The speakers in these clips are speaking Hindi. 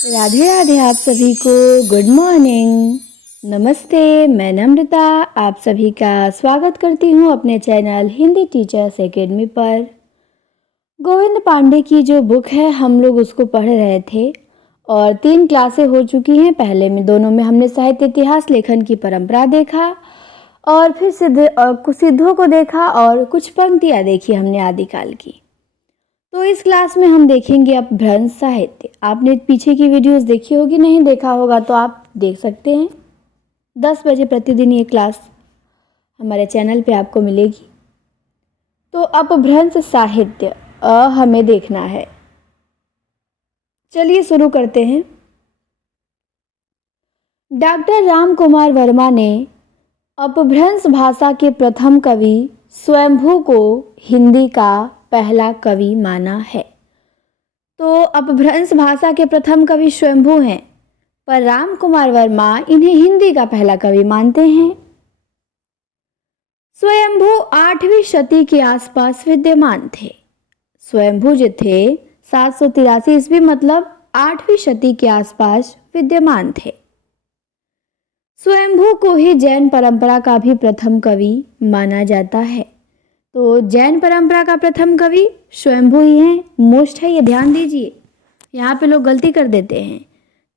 राधे राधे आप सभी को। Good morning. नमस्ते। मैं नम्रता आप सभी का स्वागत करती हूँ अपने चैनल हिंदी टीचर्स एकेडमी पर। गोविंद पांडे की जो बुक है हम लोग उसको पढ़ रहे थे और 3 क्लासें हो चुकी हैं। पहले में दोनों में हमने साहित्य इतिहास लेखन की परंपरा देखा और फिर कुछ सिद्धों को देखा और कुछ पंक्तियाँ देखी हमने आदिकाल की। तो इस क्लास में हम देखेंगे अपभ्रंश साहित्य। आपने पीछे की वीडियोस देखी होगी, नहीं देखा होगा तो आप देख सकते हैं। 10 बजे प्रतिदिन ये क्लास हमारे चैनल पे आपको मिलेगी। तो अपभ्रंश साहित्य हमें देखना है। चलिए शुरू करते हैं। डॉक्टर राम कुमार वर्मा ने अपभ्रंश भाषा के प्रथम कवि स्वयंभू को हिंदी का पहला कवि माना है। तो अपभ्रंश भाषा के प्रथम कवि स्वयंभू हैं, पर राम कुमार वर्मा इन्हें हिंदी का पहला कवि मानते हैं। स्वयंभू 8वीं शती के आसपास विद्यमान थे। स्वयंभू जो थे 783 ईस्वी मतलब 8वीं शती के आसपास विद्यमान थे। स्वयंभू को ही जैन परंपरा का भी प्रथम कवि माना जाता है। तो जैन परंपरा का प्रथम कवि स्वयंभू ही हैं। मोस्ट है, ये ध्यान दीजिए, यहाँ पे लोग गलती कर देते हैं।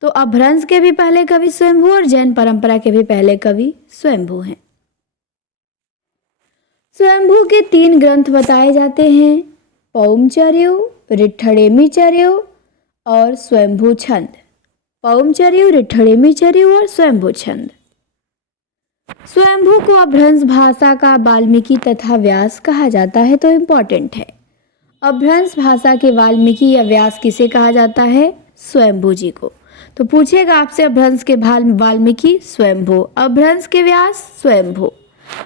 तो अपभ्रंश के भी पहले कवि स्वयंभू और जैन परंपरा के भी पहले कवि स्वयंभू हैं। स्वयंभू के 3 ग्रंथ बताए जाते हैं, पौमचर्यु, ऋठ्ठणेमीचर्यु और स्वयंभू छंद। पौमचर्यु, ऋठ्ठणेमीचर्यु और स्वयंभू छंद। स्वयंभू को अपभ्रंश भाषा का वाल्मीकि तथा व्यास कहा जाता है। तो इम्पॉर्टेंट है, अपभ्रंश भाषा के वाल्मीकि या व्यास किसे कहा जाता है? स्वयंभू जी को। तो पूछेगा आपसे अपभ्रंश के वाल्मीकि स्वयंभू, अपभ्रंश के व्यास स्वयंभू,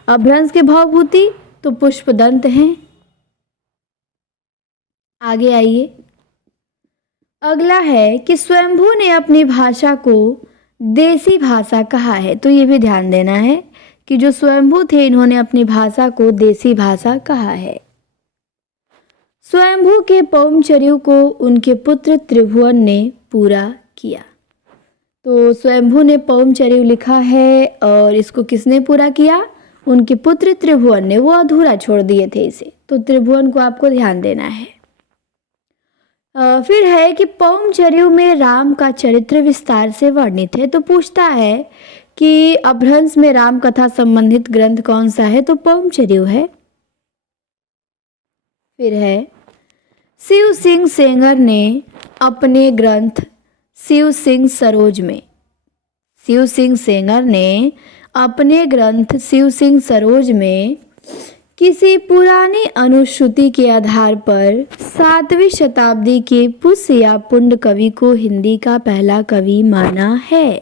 अपभ्रंश के भवभूति तो पुष्पदंत हैं। आगे आइए, अगला है कि स्वयंभू ने अपनी भाषा को देसी भाषा कहा है। तो ये भी ध्यान देना है कि जो स्वयंभू थे इन्होंने अपनी भाषा को देसी भाषा कहा है। स्वयंभू के पौमचर्यु को उनके पुत्र त्रिभुवन ने पूरा किया। तो स्वयंभू ने पौमचर्यु लिखा है और इसको किसने पूरा किया? उनके पुत्र त्रिभुवन ने। वो अधूरा छोड़ दिए थे इसे, तो त्रिभुवन को आपको ध्यान देना है। फिर है कि पौमचर्यु में राम का चरित्र विस्तार से वर्णित है। तो पूछता है कि अपभ्रंश में राम कथा संबंधित ग्रंथ कौन सा है? तो पौमचर्यु है। फिर है शिव सिंह सेंगर ने अपने ग्रंथ शिव सिंह सरोज में, शिव सिंह सेंगर ने अपने ग्रंथ शिव सिंह सरोज में किसी पुरानी अनुश्रुति के आधार पर 7वीं शताब्दी के पुष्य या पुंड कवि को हिंदी का पहला कवि माना है।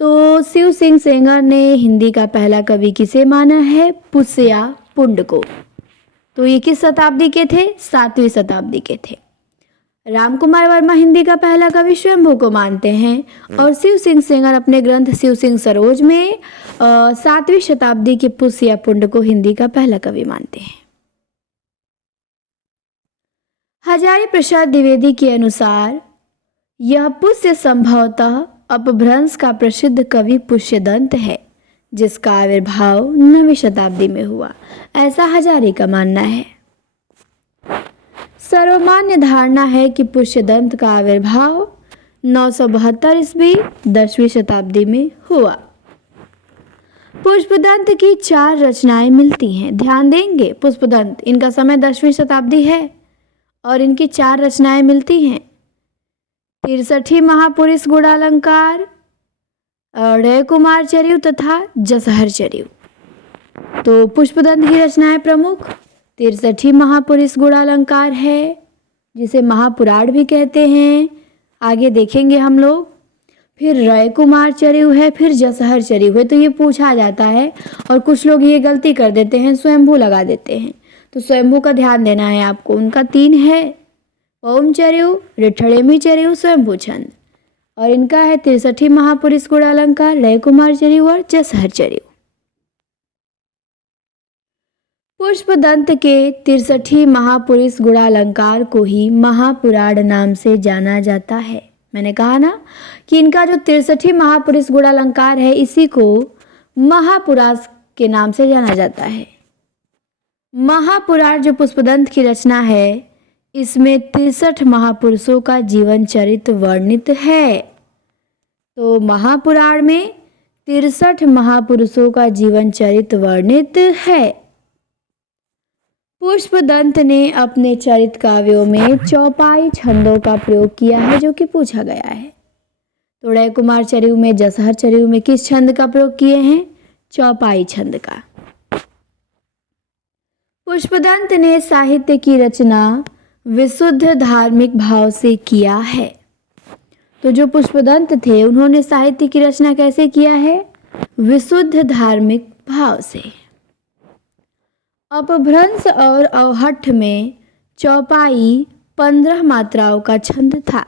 तो शिव सिंह सेंगर ने हिंदी का पहला कवि किसे माना है? पुष्य या पुंड को। तो ये किस शताब्दी के थे? 7वीं शताब्दी के थे। राम कुमार वर्मा हिंदी का पहला कवि स्वयंभू को मानते हैं और शिव सिंह सेंगर अपने ग्रंथ शिव सिंह सरोज में 7वीं शताब्दी के पुष्य या पुंड को हिंदी का पहला कवि मानते हैं। हजारी प्रसाद द्विवेदी के अनुसार यह पुष्य संभवतः अपभ्रंश का प्रसिद्ध कवि पुष्यदंत है, जिसका आविर्भाव 9वीं शताब्दी में हुआ, ऐसा हजारी का मानना है। सर्वमान्य धारणा है कि पुष्यदंत का आविर्भाव 972 ईस्वी 10वीं शताब्दी में हुआ। पुष्पदंत की 4 रचनाएं मिलती हैं। ध्यान देंगे, पुष्पदंत इनका समय 10वीं शताब्दी है और इनकी 4 रचनाएं मिलती हैं। 63 महापुरुष गुणालंकार, रे कुमार चर्यु तथा जसहर चर्यु। तो पुष्पदंत की रचनाएं प्रमुख 63 महापुरुष गुणालंकार है, जिसे महापुराण भी कहते हैं, आगे देखेंगे हम लोग। फिर रय कुमार चर्यु है, फिर जसहर चर्यु है। तो ये पूछा जाता है और कुछ लोग ये गलती कर देते हैं, स्वयंभू लगा देते हैं। तो स्वयंभू का ध्यान देना है आपको। उनका 3 है, पौमचर्यु, ऋठ्ठणेमीचर्यु, स्वयंभू छंद। और इनका है 63 महापुरुष गुणालंकार, रय कुमार चर्यु और जसहर चर्यु। पुष्पदंत के 63 महापुरुष गुणालंकार को ही महापुराण नाम से जाना जाता है। मैंने कहा ना कि इनका जो 63 महापुरुष गुणालंकार है इसी को महापुराण के नाम से जाना जाता है। महापुराण जो पुष्पदंत की रचना है इसमें 63 महापुरुषों का जीवन चरित्र वर्णित है। तो महापुराण में 63 महापुरुषों का जीवन चरित्र वर्णित है। पुष्पदंत ने अपने चरित काव्यों में चौपाई छंदों का प्रयोग किया है जो कि पूछा गया है। तोड़ै कुमार चरिऊ में, जसहर चरिऊ में किस छंद का प्रयोग किए हैं? चौपाई छंद का। पुष्पदंत ने साहित्य की रचना विशुद्ध धार्मिक भाव से किया है। तो जो पुष्पदंत थे उन्होंने साहित्य की रचना कैसे किया है? विशुद्ध धार्मिक भाव से। अपभ्रंश और अवहट्ठ में चौपाई 15 मात्राओं का छंद था।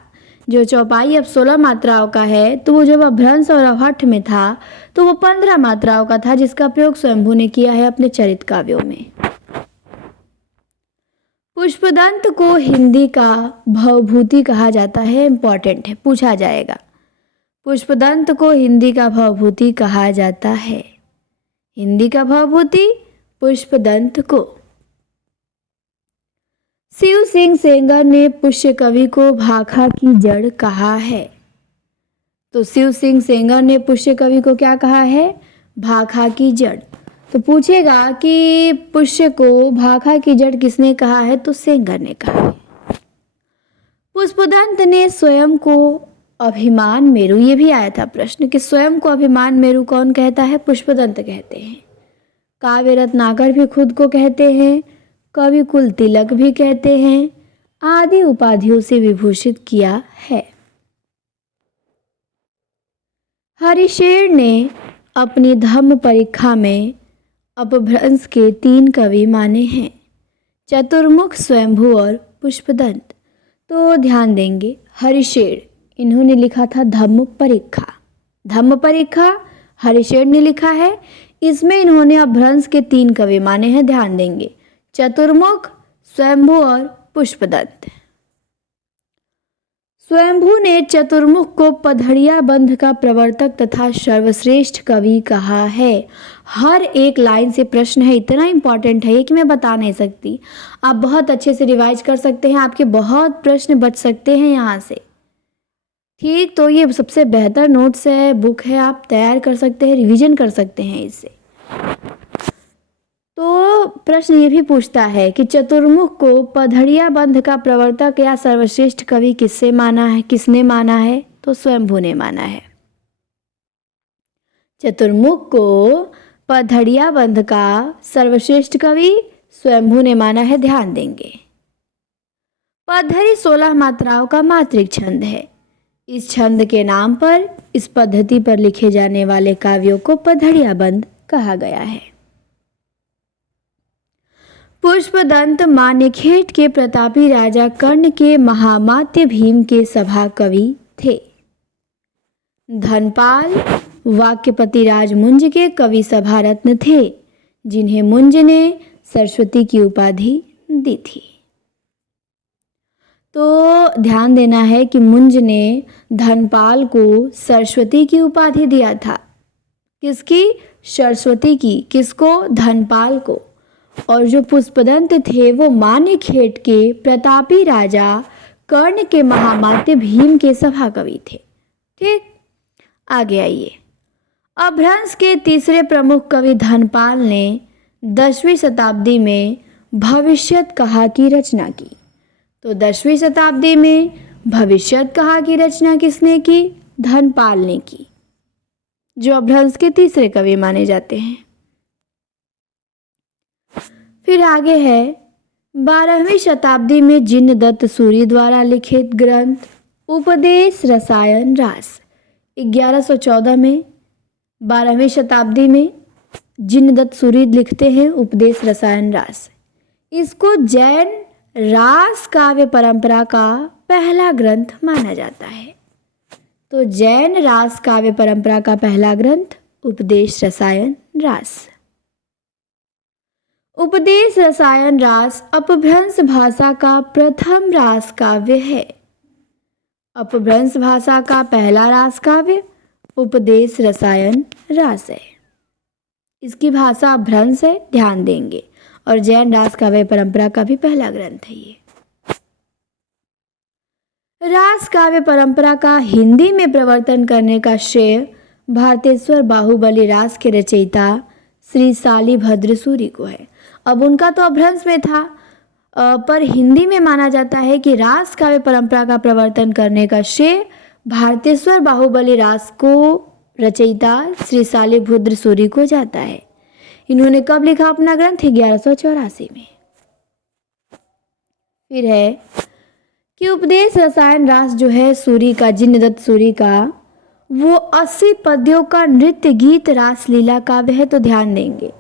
जो चौपाई अब 16 मात्राओं का है तो वो जब अपभ्रंश और अवहट्ठ में था तो वो 15 मात्राओं का था जिसका प्रयोग स्वयंभू ने किया है अपने चरित काव्यों में। पुष्पदंत को हिंदी का भवभूति कहा जाता है। इंपॉर्टेंट है, पूछा जाएगा। पुष्पदंत को हिंदी का भवभूति कहा जाता है। हिंदी का भवभूति पुष्पदंत को। शिव सिंह सेंगर ने पुष्य कवि को भाखा की जड़ कहा है। तो शिव सिंह सेंगर ने पुष्य कवि को क्या कहा है? भाखा की जड़। तो पूछेगा कि पुष्य को भाखा की जड़ किसने कहा है? तो सेंगर ने कहा है। पुष्पदंत ने स्वयं को अभिमान मेरु, ये भी आया था प्रश्न कि स्वयं को अभिमान मेरु कौन कहता है? पुष्पदंत कहते हैं। काव्य रत्नाकर भी खुद को कहते हैं, कवि कुल तिलक भी कहते हैं, आदि उपाधियों से विभूषित किया है। हरिशेर ने अपनी धम्म परीक्षा में अपभ्रंश के 3 कवि माने हैं, चतुर्मुख, स्वयंभू और पुष्पदंत। तो ध्यान देंगे, हरिशेर इन्होंने लिखा था धम्म परीक्षा। धम्म परीक्षा हरिशेर ने लिखा है। इसमें इन्होंने अपभ्रंश के 3 कवि माने हैं। ध्यान देंगे, चतुर्मुख, स्वयंभू और पुष्पदंत। स्वयंभू ने चतुर्मुख को पधड़िया बंध का प्रवर्तक तथा सर्वश्रेष्ठ कवि कहा है। हर एक लाइन से प्रश्न है, इतना इंपॉर्टेंट है ये कि मैं बता नहीं सकती। आप बहुत अच्छे से रिवाइज कर सकते हैं, आपके बहुत प्रश्न बच सकते हैं यहाँ से। ठीक, तो ये सबसे बेहतर नोट्स है, बुक है, आप तैयार कर सकते हैं, रिवीजन कर सकते हैं इससे। तो प्रश्न ये भी पूछता है कि चतुर्मुख को पधड़िया बंध का प्रवर्तक या सर्वश्रेष्ठ कवि किसने माना है? तो स्वयंभू ने माना है। चतुर्मुख को पधड़िया बंध का सर्वश्रेष्ठ कवि स्वयंभू ने माना है। ध्यान देंगे, पधरी 16 मात्राओं का मात्रिक छंद है। इस छंद के नाम पर इस पद्धति पर लिखे जाने वाले काव्यों को पधड़िया बंध कहा गया है। पुष्पदंत मान्यखेट के प्रतापी राजा कर्ण के महामात्य भीम के सभा कवि थे। धनपाल वाक्यपति राज मुंज के कवि सभा रत्न थे, जिन्हें मुंज ने सरस्वती की उपाधि दी थी। तो ध्यान देना है कि मुंज ने धनपाल को सरस्वती की उपाधि दिया था। किसकी? सरस्वती की। किसको? धनपाल को। और जो पुष्पदंत थे वो मान्यखेट के प्रतापी राजा कर्ण के महामात्य भीम के सभा कवि थे। ठीक, आगे आइए। अपभ्रंश के तीसरे प्रमुख कवि धनपाल ने 10वीं शताब्दी में भविष्यत कहा की रचना की। तो 10वीं शताब्दी में भविष्यत कहा की रचना किसने की? धनपाल ने की, जो अपभ्रंश के तीसरे कवि माने जाते हैं। फिर आगे है 12वीं शताब्दी में जिनदत्त सूरि द्वारा लिखित ग्रंथ उपदेश रसायन रास। 1114 में 12वीं शताब्दी में जिनदत्त सूरि लिखते हैं उपदेश रसायन रास। इसको जैन रास काव्य परंपरा का पहला ग्रंथ माना जाता है। तो जैन रास काव्य परंपरा का पहला ग्रंथ उपदेश रसायन रास। उपदेश रसायन रास अपभ्रंश भाषा का प्रथम रास काव्य है। अपभ्रंश भाषा का पहला रास काव्य उपदेश रसायन रास है। इसकी भाषा अपभ्रंश है, ध्यान देंगे। और जैन रास काव्य परंपरा का भी पहला ग्रंथ है ये। रास काव्य परंपरा का हिंदी में प्रवर्तन करने का श्रेय भारतेश्वर बाहुबली रास के रचयिता श्री शालिभद्र सूरि को है। अब उनका तो अपभ्रंश में था, पर हिंदी में माना जाता है कि रास काव्य परंपरा का प्रवर्तन करने का श्रेय भारतेश्वर बाहुबली रास को रचयिता श्री शालिभद्र सूरि को जाता है। इन्होंने कब लिखा अपना ग्रंथ? 1184 में। फिर है कि उपदेश रसायन रास जो है सूरि का, जिनदत्त सूरि का, वो 80 पद्यों का नृत्य गीत रास लीला काव्य है। तो ध्यान देंगे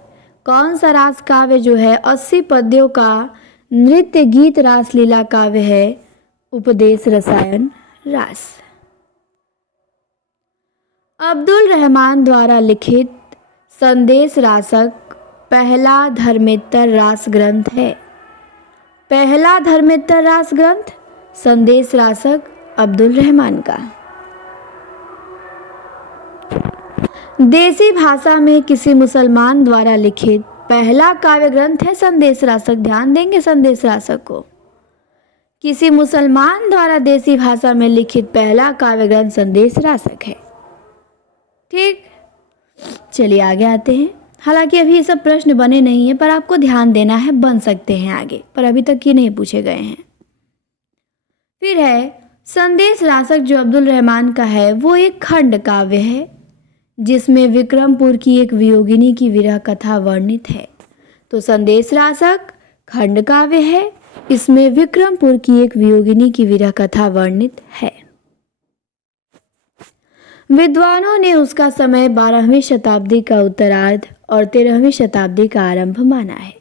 कौन सा रास काव्य जो है 80 पद्यों का नृत्य गीत रास लीला काव्य है? उपदेश रसायन रास। अब्दुल रहमान द्वारा लिखित संदेश रासक पहला धर्मेत्तर रास ग्रंथ है। पहला धर्मेत्तर रास ग्रंथ संदेश रासक अब्दुल रहमान का। देसी भाषा में किसी मुसलमान द्वारा लिखित पहला काव्य ग्रंथ है संदेश रासक। ध्यान देंगे संदेश रासक को। किसी मुसलमान द्वारा देसी भाषा में लिखित पहला काव्य ग्रंथ संदेश रासक है। ठीक, चलिए आगे आते हैं। हालांकि अभी ये सब प्रश्न बने नहीं है, पर आपको ध्यान देना है, बन सकते हैं आगे, पर अभी तक ये नहीं पूछे गए हैं। फिर है संदेश रासक जो अब्दुल रहमान का है, वो एक खंड काव्य है जिसमें विक्रमपुर की एक वियोगिनी की विरह कथा वर्णित है। तो संदेश रासक खंड काव्य है, इसमें विक्रमपुर की एक वियोगिनी की विरह कथा वर्णित है। विद्वानों ने उसका समय 12वीं शताब्दी का उत्तरार्ध और 13वीं शताब्दी का आरंभ माना है।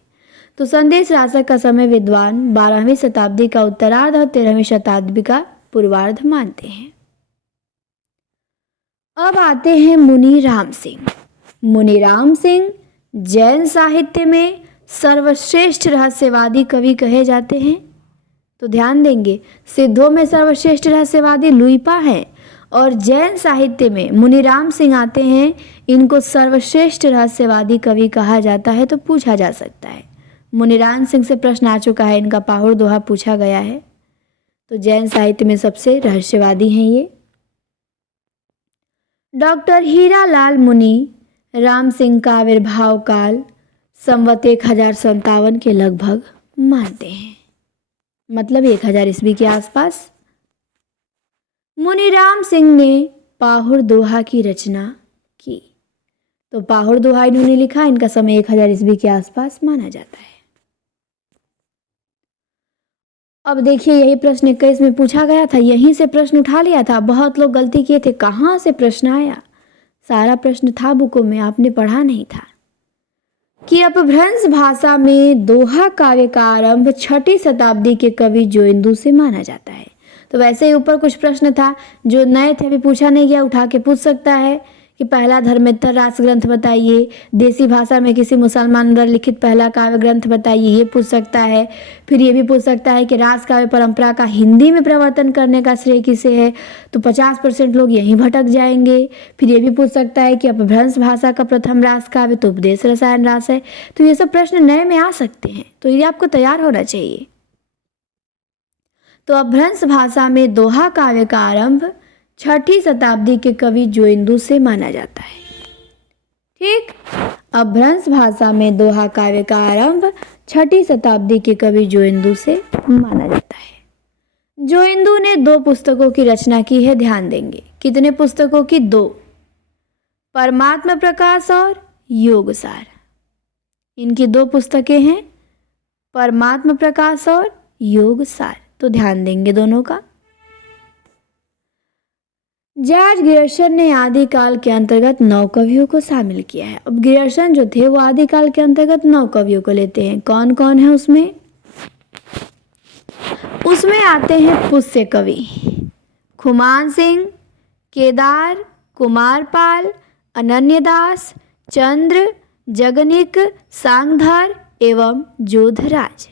तो संदेश रासक का समय विद्वान 12वीं शताब्दी का उत्तरार्ध और 13वीं शताब्दी का पूर्वार्ध मानते हैं। अब आते हैं मुनि राम सिंह। मुनि राम सिंह जैन साहित्य में सर्वश्रेष्ठ रहस्यवादी कवि कहे जाते हैं। तो ध्यान देंगे, सिद्धों में सर्वश्रेष्ठ रहस्यवादी लुइपा हैं और जैन साहित्य में मुनि राम सिंह आते हैं। इनको सर्वश्रेष्ठ रहस्यवादी कवि कहा जाता है। तो पूछा जा सकता है, मुनि राम सिंह से प्रश्न आ चुका है, इनका पाहुड़ दोहा पूछा गया है। तो जैन साहित्य में सबसे रहस्यवादी हैं ये। डॉक्टर हीरालाल मुनि राम सिंह का आविर्भाव काल संवत 1057 के लगभग मानते हैं, मतलब 1000 ईस्वी के आसपास। मुनि राम सिंह ने पाहुड़ दोहा की रचना की। तो पाहुड़ दोहा इन्होंने लिखा, इनका समय 1000 ईस्वी के आसपास माना जाता है। अब देखिए, यही प्रश्न 21 में पूछा गया था, यहीं से प्रश्न उठा लिया था। बहुत लोग गलती किए थे, कहाँ से प्रश्न आया? सारा प्रश्न था बुकों में, आपने पढ़ा नहीं था। कि अपभ्रंश भाषा में दोहा काव्य का आरंभ 6ठी शताब्दी के कवि जोइंदू से माना जाता है। तो वैसे ही ऊपर कुछ प्रश्न था जो नए थे, अभी पूछा नहीं गया, उठा के पूछ सकता है कि पहला धर्मेत्तर रास ग्रंथ बताइए, देसी भाषा में किसी मुसलमान द्वारा लिखित पहला काव्य ग्रंथ बताइए, ये पूछ सकता है। फिर ये भी पूछ सकता है कि रास काव्य परंपरा का हिंदी में प्रवर्तन करने का श्रेय किसे है? तो 50% लोग यहीं भटक जाएंगे। फिर ये भी पूछ सकता है कि अपभ्रंश भाषा का प्रथम रास काव्य तो उपदेश रसायन रास है। तो ये सब प्रश्न नए में आ सकते हैं, तो ये आपको तैयार होना चाहिए। तो अपभ्रंश भाषा में दोहा काव्य का आरंभ 6ठी शताब्दी के कवि जोइंदू से माना जाता है। ठीक, अपभ्रंश भाषा में दोहा काव्य का आरंभ 6ठी शताब्दी के कवि जोइंदू से माना जाता है। जोइंदू ने 2 पुस्तकों की रचना की है, ध्यान देंगे। कितने पुस्तकों की? 2, परमात्मा प्रकाश और योगसार। इनकी 2 पुस्तकें हैं, परमात्मा प्रकाश और योगसार। तो ध्यान देंगे दोनों का। जॉर्ज ग्रियर्सन ने आदिकाल के अंतर्गत 9 कवियों को शामिल किया है। अब ग्रियर्सन जो थे वो आदिकाल के अंतर्गत 9 कवियों को लेते हैं। कौन कौन है उसमें? उसमें आते हैं पुष्य कवि खुमान सिंह, केदार, कुमारपाल, अनन्यदास, चंद्र, जगनिक, सांगधर एवं जोधराज।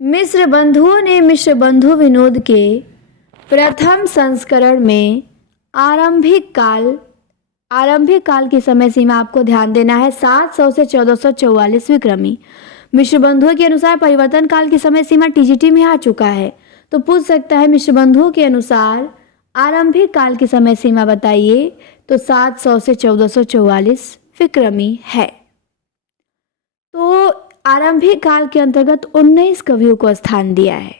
मिश्र बंधुओं ने मिश्र बंधु विनोद के प्रथम संस्करण में आरंभिक काल की समय सीमा आपको ध्यान देना है 700 से 1444 विक्रमी। मिश्र बंधुओं के अनुसार परिवर्तन काल की समय सीमा टीजीटी में आ चुका है, तो पूछ सकता है मिश्र बंधुओं के अनुसार आरंभिक काल की समय सीमा बताइए, तो 700 से 1444 विक्रमी है। तो आरंभिक काल के अंतर्गत 19 कवियों को स्थान दिया है।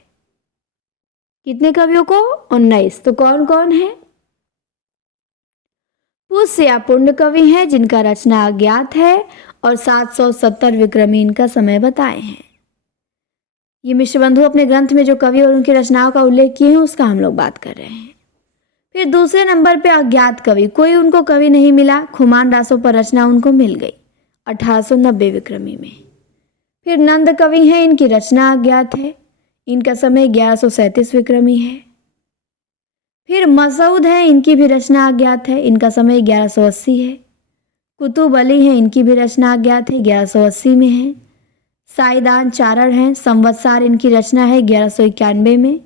कितने कवियों को? 19। तो कौन कौन है? पुष्य या पुण्य कवि हैं जिनका रचना अज्ञात है और 770 विक्रमी इनका समय बताए हैं। ये मिश्र बंधु अपने ग्रंथ में जो कवि और उनकी रचनाओं का उल्लेख किए हैं उसका हम लोग बात कर रहे हैं। फिर दूसरे नंबर पे अज्ञात कवि, कोई उनको कवि नहीं मिला, खुमान रासों पर रचना उनको मिल गई 1890 विक्रमी में। फिर नंद कवि हैं, इनकी रचना अज्ञात है, इनका समय 1137 विक्रमी है। फिर मसूद हैं, इनकी भी रचना अज्ञात है, इनका समय 1180 है। कुतुब अली हैं, इनकी भी रचना अज्ञात है, 1180 में है। साइदान चारण हैं, संवत्सर इनकी रचना है 1191 में।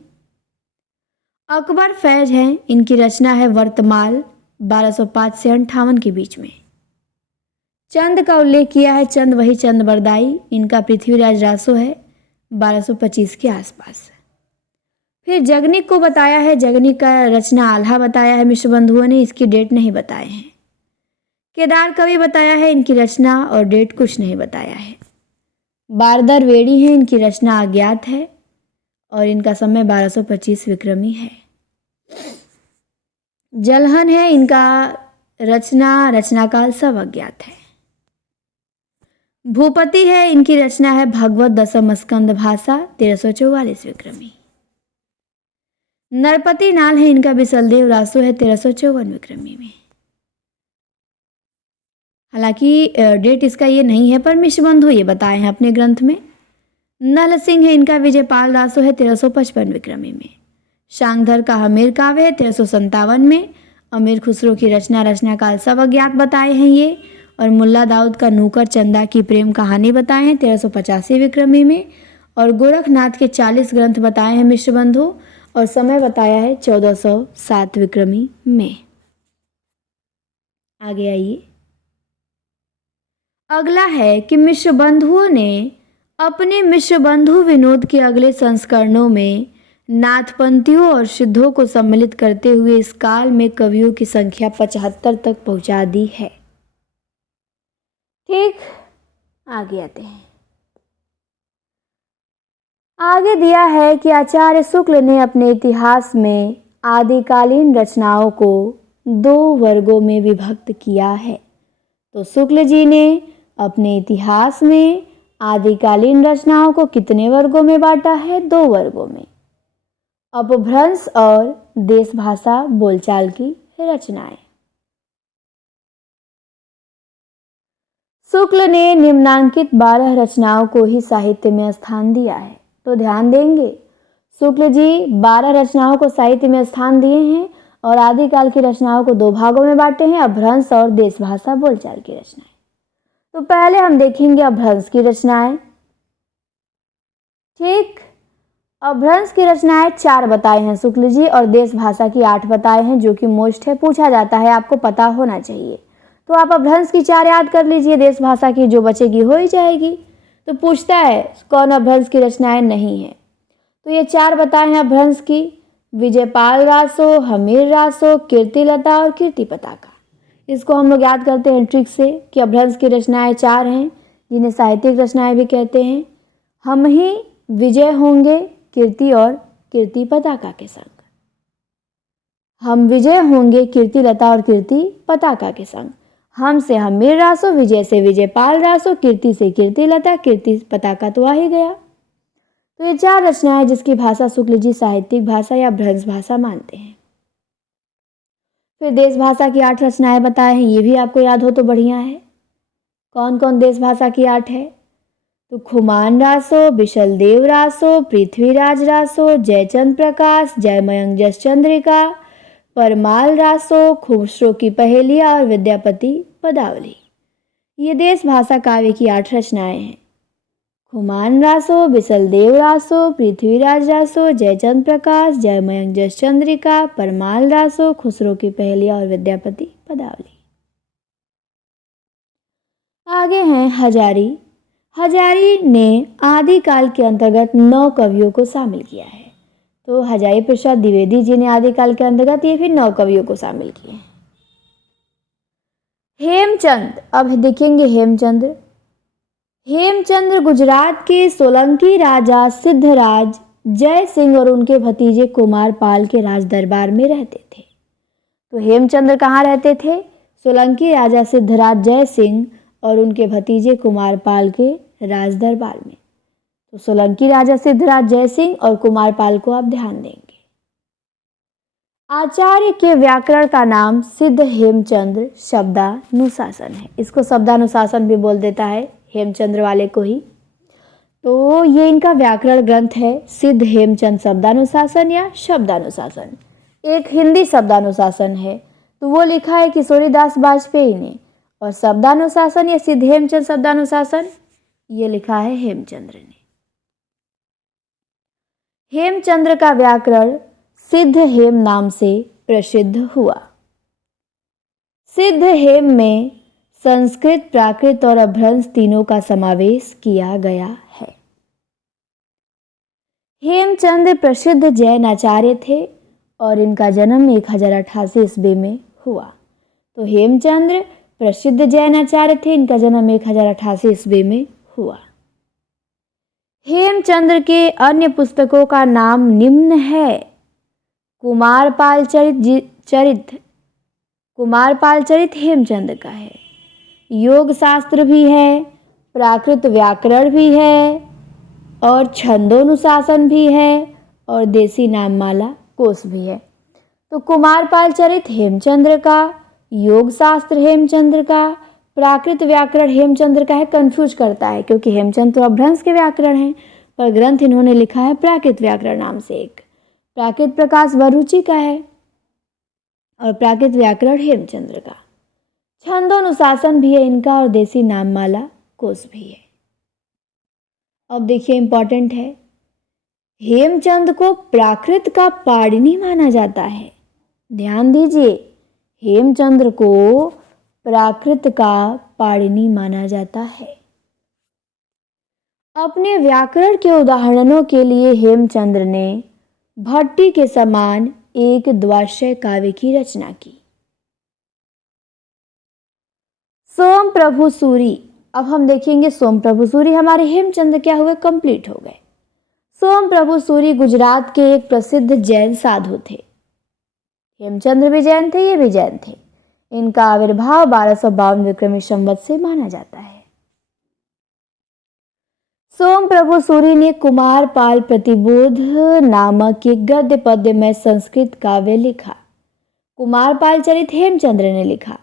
अकबर फैज हैं, इनकी रचना है वर्तमाल 1205 से 58 के बीच में। चंद का उल्लेख किया है, चंद वही चंद बरदाई, इनका पृथ्वीराज रासो है 1225 के आसपास। फिर जगनिक को बताया है, जगनिक का रचना आल्हा बताया है मिश्र बंधुओं ने, इसकी डेट नहीं बताए हैं। केदार कवि बताया है, इनकी रचना और डेट कुछ नहीं बताया है। बारदर वेड़ी हैं, इनकी रचना अज्ञात है और इनका समय 1225 विक्रमी है। जलहन है, इनका रचना काल सब अज्ञात है। भूपति है, इनकी रचना है भगवत दशम स्कंद भाषा 1344 विक्रमी। नरपति नाल है, इनका बिसलदेव रासो है 1354 विक्रमी में। हालांकि डेट इसका ये नहीं है, पर मिश्र बंधु ये बताए हैं अपने ग्रंथ में। नल सिंह है, इनका विजयपाल रासो है 1355 विक्रमी में। शांगधर का हमीर काव्य है 1357 में। अमीर खुसरो की रचना काल सब अज्ञात बताए हैं ये। और मुल्ला दाऊद का नूकर चंदा की प्रेम कहानी बताए हैं 1385 विक्रमी में। और गोरखनाथ के 40 ग्रंथ बताए हैं मिश्र बंधु और समय बताया है 1407 विक्रमी में। आगे आइए, अगला है कि मिश्र बंधुओं ने अपने मिश्र बंधु विनोद के अगले संस्करणों में नाथपंथियों और सिद्धों को सम्मिलित करते हुए इस काल में कवियों की संख्या 75 तक पहुंचा दी है। ठीक, आगे आते हैं। आगे दिया है कि आचार्य शुक्ल ने अपने इतिहास में आदिकालीन रचनाओं को 2 वर्गों में विभक्त किया है। तो शुक्ल जी ने अपने इतिहास में आदिकालीन रचनाओं को कितने वर्गों में बांटा है? 2 वर्गों में, अपभ्रंश और देश भाषा बोलचाल की रचनाएं। शुक्ल ने निम्नांकित 12 रचनाओं को ही साहित्य में स्थान दिया है। तो ध्यान देंगे, शुक्ल जी 12 रचनाओं को साहित्य में स्थान दिए हैं और आदिकाल की रचनाओं को 2 भागों में बांटे हैं, अपभ्रंश और देश भाषा बोलचाल की रचनाएं। तो पहले हम देखेंगे अपभ्रंश की रचनाएं। ठीक, अपभ्रंश की रचनाएं 4 बताए हैं शुक्ल जी और देश भाषा की 8 बताए हैं, जो कि मोस्ट है, पूछा जाता है, आपको पता होना चाहिए। तो आप अपभ्रंश की 4 याद कर लीजिए, देश भाषा की जो बचेगी हो ही जाएगी। तो पूछता है कौन अपभ्रंश की रचनाएं नहीं है, तो ये 4 बताए हैं अपभ्रंश की, विजयपाल रासो, हमीर रासो, कीर्तिलता और कीर्ति पताका। इसको हम लोग याद करते हैं ट्रिक से कि अपभ्रंश की रचनाएं 4 हैं, जिन्हें साहित्यिक रचनाएं भी कहते हैं। हम ही विजय होंगे कीर्ति और कीर्ति पताका के संग। हम विजय होंगे कीर्तिलता और कीर्ति पताका के संग। हम से हमीर रासो, विजय से विजयपाल रासो, कीर्ति से कीर्तिलता, कीर्ति पताका तो आ ही गया। तो ये 4 रचनाएं जिसकी भाषा शुक्ल जी साहित्यिक भाषा या भ्रंश भाषा मानते हैं। फिर देश भाषा की 8 रचनाएं बताए हैं, ये भी आपको याद हो तो बढ़िया है। कौन कौन देश भाषा की 8 है? तो खुमान रासो, बिशलदेव रासो, पृथ्वीराज रासो, जयचंद प्रकाश, जयमयंक जस चंद्रिका, परमाल रासो, खुसरो की पहेलियाँ और विद्यापति पदावली। ये देश भाषा काव्य की 8 रचनाएं हैं। हुमायूं रासो, बिसलदेव रासो, पृथ्वीराज रासो, जयचंद्र प्रकाश, जयमयंक जसचंद्रिका, परमाल रासो, खुसरो की पहेलियाँ और विद्यापति पदावली। आगे हैं हजारी। हजारी ने आदिकाल के अंतर्गत 9 कवियों को शामिल किया है। तो हजारी प्रसाद द्विवेदी जी ने आदिकाल के अंतर्गत ये फिर 9 कवियों को शामिल किए हैं। हेमचंद, अब देखेंगे हेमचंद्र। हेमचंद्र गुजरात के सोलंकी राजा सिद्धराज जय सिंह और उनके भतीजे कुमार पाल के राज दरबार में रहते थे। तो हेमचंद्र कहाँ रहते थे? सोलंकी राजा सिद्धराज जय सिंह और उनके भतीजे कुमार पाल के राज दरबार में। तो सोलंकी राजा सिद्धराज जय सिंह और कुमार पाल को आप ध्यान देंगे। आचार्य के व्याकरण का नाम सिद्ध हेमचंद्र शब्दानुशासन है। इसको शब्दानुशासन भी बोल देता है, हेमचंद्र वाले को ही। तो ये इनका व्याकरण ग्रंथ है, सिद्ध हेमचंद शब्दानुशासन या शब्दानुशासन। एक हिंदी शब्दानुशासन है, तो वो लिखा है किशोरीदास वाजपेयी ने, और शब्दानुशासन या सिद्ध हेमचंद शब्दानुशासन ये लिखा है हेमचंद्र ने। हेमचंद्र का व्याकरण सिद्ध हेम नाम से प्रसिद्ध हुआ। सिद्ध हेम में संस्कृत, प्राकृत और अभ्रंश तीनों का समावेश किया गया है। हेमचंद्र प्रसिद्ध जैन आचार्य थे और इनका जन्म 1088 ईस्वी में हुआ। तो हेमचंद्र प्रसिद्ध जैन आचार्य थे, इनका जन्म 1088 ईस्वी में हुआ। हेमचंद्र के अन्य पुस्तकों का नाम निम्न है। कुमारपाल चरित हेमचंद्र का है। योग शास्त्र भी है, प्राकृत व्याकरण भी है, और छंदोनुशासन भी है, और देसी नाममाला कोश भी है। तो कुमारपाल चरित हेमचंद्र का, योग शास्त्र हेमचंद्र का, प्राकृत व्याकरण हेमचंद्र का है। कंफ्यूज करता है क्योंकि हेमचंद्र तो अभ्रंश के व्याकरण हैं, पर ग्रंथ इन्होंने लिखा है प्राकृत व्याकरण नाम से एक। प्राकृत प्रकाश वरुचि का है और प्राकृत व्याकरण हेमचंद्र का। छंदोनुशासन भी है इनका, और देसी नाममाला कोश भी है। अब देखिए इंपॉर्टेंट है, हेमचंद को प्राकृत का पाणिनि माना जाता है। ध्यान दीजिए, हेमचंद्र को प्राकृत का पाणिनि माना जाता है। अपने व्याकरण के उदाहरणों के लिए हेमचंद्र ने भट्टी के समान एक द्वाश्रय काव्य की रचना की। सोमप्रभु सूरी। अब हम देखेंगे सोमप्रभु सूरी हमारे हेमचंद्र क्या हुए, कंप्लीट हो गए। सोमप्रभु सूरी गुजरात के एक प्रसिद्ध जैन साधु थे। हेमचंद्र भी जैन थे, ये भी जैन थे। इनका आविर्भाव 1252 विक्रमी संवत से माना जाता है। सोमप्रभु सूरी ने कुमार पाल प्रतिबोध नामक एक गद्य पद्य में संस्कृत काव्य लिखा। कुमार पाल चरित हेमचंद्र ने लिखा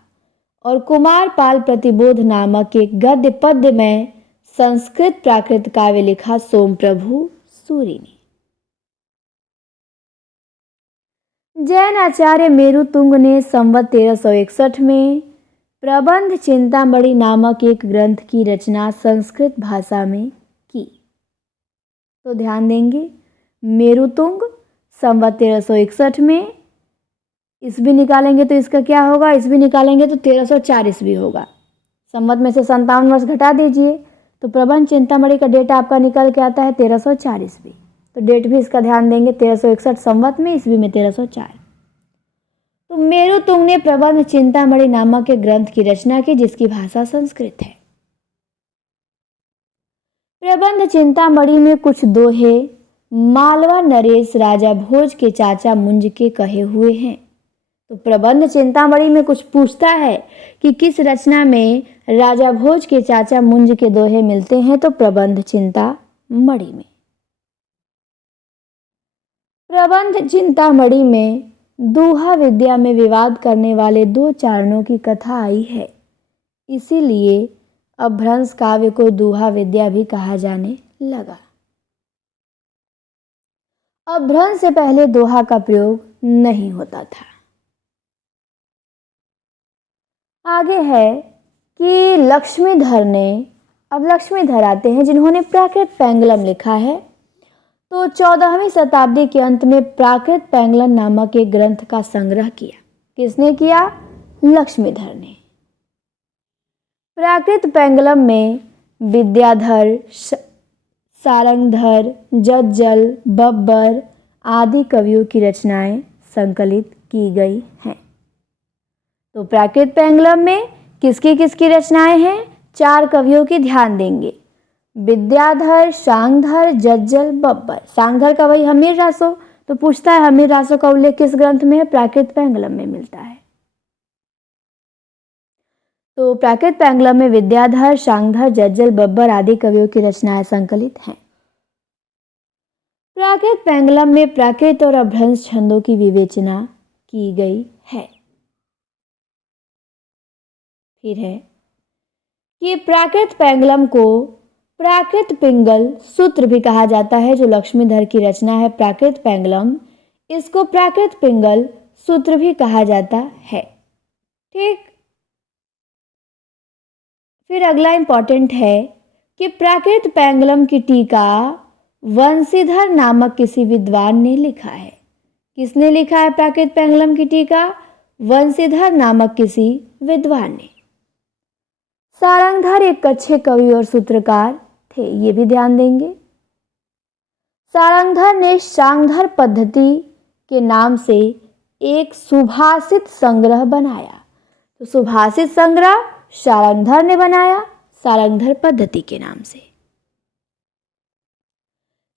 और कुमार पाल प्रतिबोध नामक एक गद्य पद्य में संस्कृत प्राकृत काव्य लिखा सोमप्रभु सूरी ने। जैन आचार्य मेरुतुंग ने संवत 1361 में प्रबंध चिंतामणि नामक एक ग्रंथ की रचना संस्कृत भाषा में की। तो ध्यान देंगे, मेरुतुंग संवत 1361 में, ईस्वी निकालेंगे तो इसका क्या होगा, ईस्वी निकालेंगे तो 1304 ईस्वी होगा। संवत में से 57 वर्ष घटा दीजिए तो प्रबंध चिंतामणि का डेट आपका निकल के आता है 1304 ईस्वी। तो डेट भी इसका ध्यान देंगे, 1361 संवत में, ईस्वी में 1304। तो मेरुतुंग ने प्रबंध चिंतामणि नामक एक ग्रंथ की रचना की जिसकी भाषा संस्कृत है। प्रबंध चिंतामणि में कुछ दोहे मालवा नरेश राजा भोज के चाचा मुंज के कहे हुए हैं। तो प्रबंध चिंतामणि में कुछ पूछता है कि किस रचना में राजा भोज के चाचा मुंज के दोहे मिलते हैं, तो प्रबंध चिंतामणि में। प्रबंध चिंतामणि में दूहा विद्या में विवाद करने वाले दो चारणों की कथा आई है, इसीलिए अभ्रंश काव्य को दूहा विद्या भी कहा जाने लगा। अभ्रंश से पहले दोहा का प्रयोग नहीं होता था। आगे है कि लक्ष्मीधर ने अब लक्ष्मीधर आते हैं जिन्होंने प्राकृत पेंगलम लिखा है। तो 14वीं शताब्दी के अंत में प्राकृत पेंगलम नामक एक ग्रंथ का संग्रह किया। किसने किया? लक्ष्मीधर ने। प्राकृत पेंगलम में विद्याधर, सारंगधर, जज्जल, बब्बर आदि कवियों की रचनाएं संकलित की गई हैं। तो प्राकृत पेंगलम में किसकी रचनाएं हैं? 4 कवियों की ध्यान देंगे। विद्याधर, शांगधर, जज्जल, बब्बर। शांगधर का वही हमीर रासो, तो पूछता है हमीर रासो का उल्लेख किस ग्रंथ में है? प्राकृत पेंगलम में मिलता है। तो प्राकृत पेंगलम में विद्याधर, शांगधर, जज्जल, बब्बर आदि कवियों की रचनाएं संकलित हैं। प्राकृत पेंगलम में प्राकृत और अभ्रंश छंदों की विवेचना की गई है। फिर है कि प्राकृत पेंगलम को प्राकृत पिंगल सूत्र भी कहा जाता है, जो लक्ष्मीधर की रचना है प्राकृत पेंगलम, इसको प्राकृत पिंगल सूत्र भी कहा जाता है। ठीक। फिर अगला इंपॉर्टेंट है कि प्राकृत पेंगलम की टीका वंशीधर नामक किसी विद्वान ने लिखा है। किसने लिखा है प्राकृत पेंगलम की टीका? वंशीधर नामक किसी विद्वान ने। सारंगधर एक अच्छे कवि और सूत्रकार थे, ये भी ध्यान देंगे। सारंगधर ने शांगधर पद्धति के नाम से एक सुभाषित संग्रह बनाया। तो सुभाषित संग्रह सारंगधर ने बनाया, सारंगधर पद्धति के नाम से।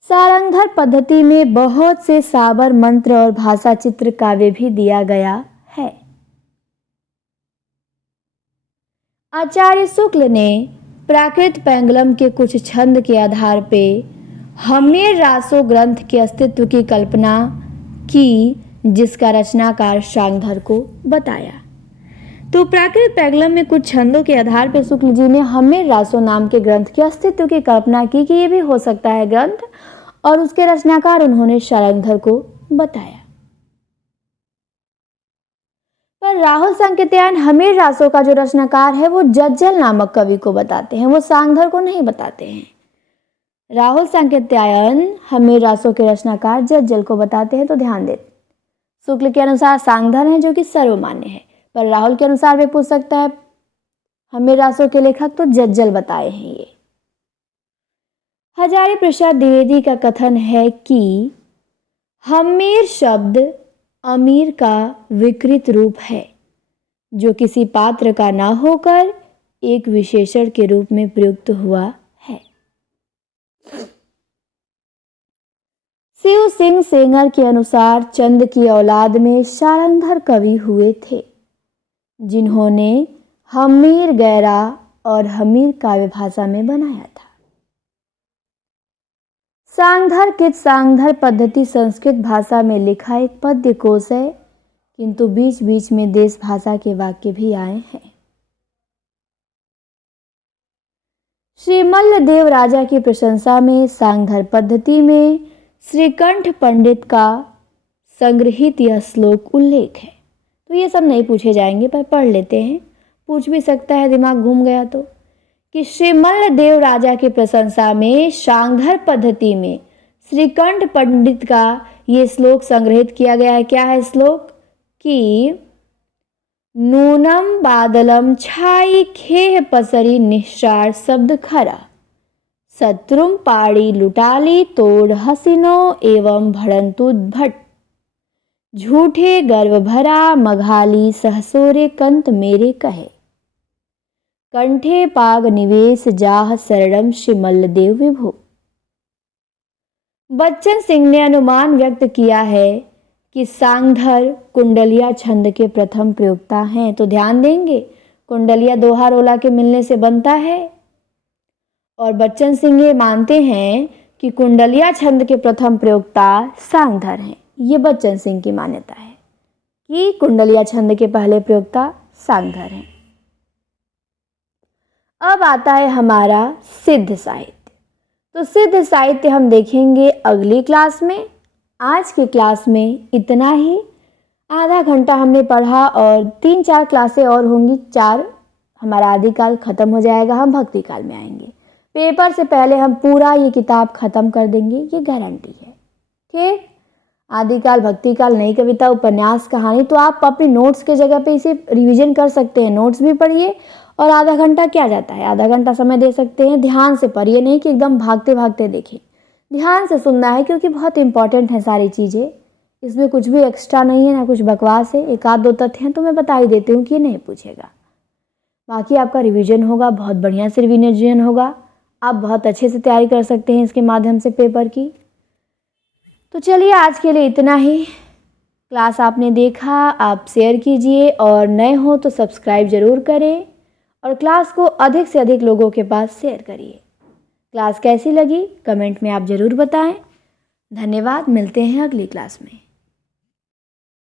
सारंगधर पद्धति में बहुत से साबर मंत्र और भाषा चित्र काव्य भी दिया गया है। आचार्य शुक्ल ने प्राकृत पेंगलम के कुछ छंद के आधार पे हमीर रासो ग्रंथ के अस्तित्व की कल्पना की, जिसका रचनाकार शांगधर को बताया। तो प्राकृत पेंगलम में कुछ छंदों के आधार पर शुक्ल जी ने हमीर रासो नाम के ग्रंथ के अस्तित्व की कल्पना की कि ये भी हो सकता है ग्रंथ, और उसके रचनाकार उन्होंने शांगधर को बताया। पर राहुल सांकेत्यायन हमीर रासो का जो रचनाकार है वो जज्जल नामक कवि को बताते हैं, वो शांगधर को नहीं बताते हैं। राहुल सांकेत्यायन हमीर रासो के रचनाकार जज्जल को बताते हैं। तो ध्यान दें, शुक्ल के अनुसार शांगधर हैं जो कि सर्वमान्य है, पर राहुल के अनुसार भी पूछ सकता है हमीर रासो के लेखक, तो जज्जल बताए हैं ये। हजारी प्रसाद द्विवेदी का कथन है कि हमीर शब्द अमीर का विकृत रूप है, जो किसी पात्र का ना होकर एक विशेषण के रूप में प्रयुक्त हुआ है। शिव सिंह सेंगर के अनुसार चंद की औलाद में शारंगधर कवि हुए थे, जिन्होंने हमीर गैरा और हमीर काव्य भाषा में बनाया था। शांगधर कृत शांगधर पद्धति संस्कृत भाषा में लिखा एक पद्य कोश है, किंतु बीच बीच में देश भाषा के वाक्य भी आए हैं। श्री मल्लदेव राजा की प्रशंसा में शांगधर पद्धति में श्रीकंठ पंडित का संग्रहित यह श्लोक उल्लेख है। तो ये सब नहीं पूछे जाएंगे, पर पढ़ लेते हैं, पूछ भी सकता है दिमाग घूम गया तो, कि श्री मल्लदेव राजा की प्रशंसा में शांगधर पद्धति में श्रीकंठ पंडित का ये श्लोक संग्रहित किया गया है। क्या है श्लोक? कि नूनम बादलम छाई खेह पसरी निश्चार शब्द खरा, शत्रुम पाड़ी लुटाली तोड़ हसीनो एवं भड़ंतु भट, झूठे गर्व भरा मघाली सहसोरे कंत मेरे कहे, कंठे पाग निवेश जाह शरणम श्री मल्लदेव विभु। बच्चन सिंह ने अनुमान व्यक्त किया है कि शांगधर कुंडलिया छंद के प्रथम प्रयोक्ता हैं। तो ध्यान देंगे, कुंडलिया दोहा रोला के मिलने से बनता है, और बच्चन सिंह ये मानते हैं कि कुंडलिया छंद के प्रथम प्रयोक्ता शांगधर हैं। ये बच्चन सिंह की मान्यता है कि कुंडलिया छंद के पहले प्रयोक्ता शांगधर हैं। अब आता है हमारा सिद्ध साहित्य। तो सिद्ध साहित्य हम देखेंगे अगली क्लास में। आज की क्लास में इतना ही। आधा घंटा हमने पढ़ा और 3-4 क्लासें और होंगी, 4 हमारा आदिकाल खत्म हो जाएगा, हम भक्ति काल में आएंगे। पेपर से पहले हम पूरा ये किताब ख़त्म कर देंगे, ये गारंटी है। ठीक, आदिकाल, भक्तिकाल, नई कविता, उपन्यास, कहानी, तो आप अपने नोट्स के जगह पे इसे रिवीजन कर सकते हैं। नोट्स भी पढ़िए और आधा घंटा क्या जाता है, आधा घंटा समय दे सकते हैं। ध्यान से पढ़िए, नहीं कि एकदम भागते भागते देखें। ध्यान से सुनना है क्योंकि बहुत इंपॉर्टेंट है सारी चीज़ें। इसमें कुछ भी एक्स्ट्रा नहीं है, ना कुछ बकवास है। एक आध दो तथ्य हैं तो मैं बता ही देती हूँ कि ये नहीं पूछेगा। बाकी आपका रिवीजन होगा, बहुत बढ़िया से रिवीजन होगा। आप बहुत अच्छे से तैयारी कर सकते हैं इसके माध्यम से पेपर की। तो चलिए आज के लिए इतना ही। क्लास आपने देखा, आप शेयर कीजिए और नए हो तो सब्सक्राइब ज़रूर करें और क्लास को अधिक से अधिक लोगों के पास शेयर करिए। क्लास कैसी लगी कमेंट में आप ज़रूर बताएं। धन्यवाद, मिलते हैं अगली क्लास में।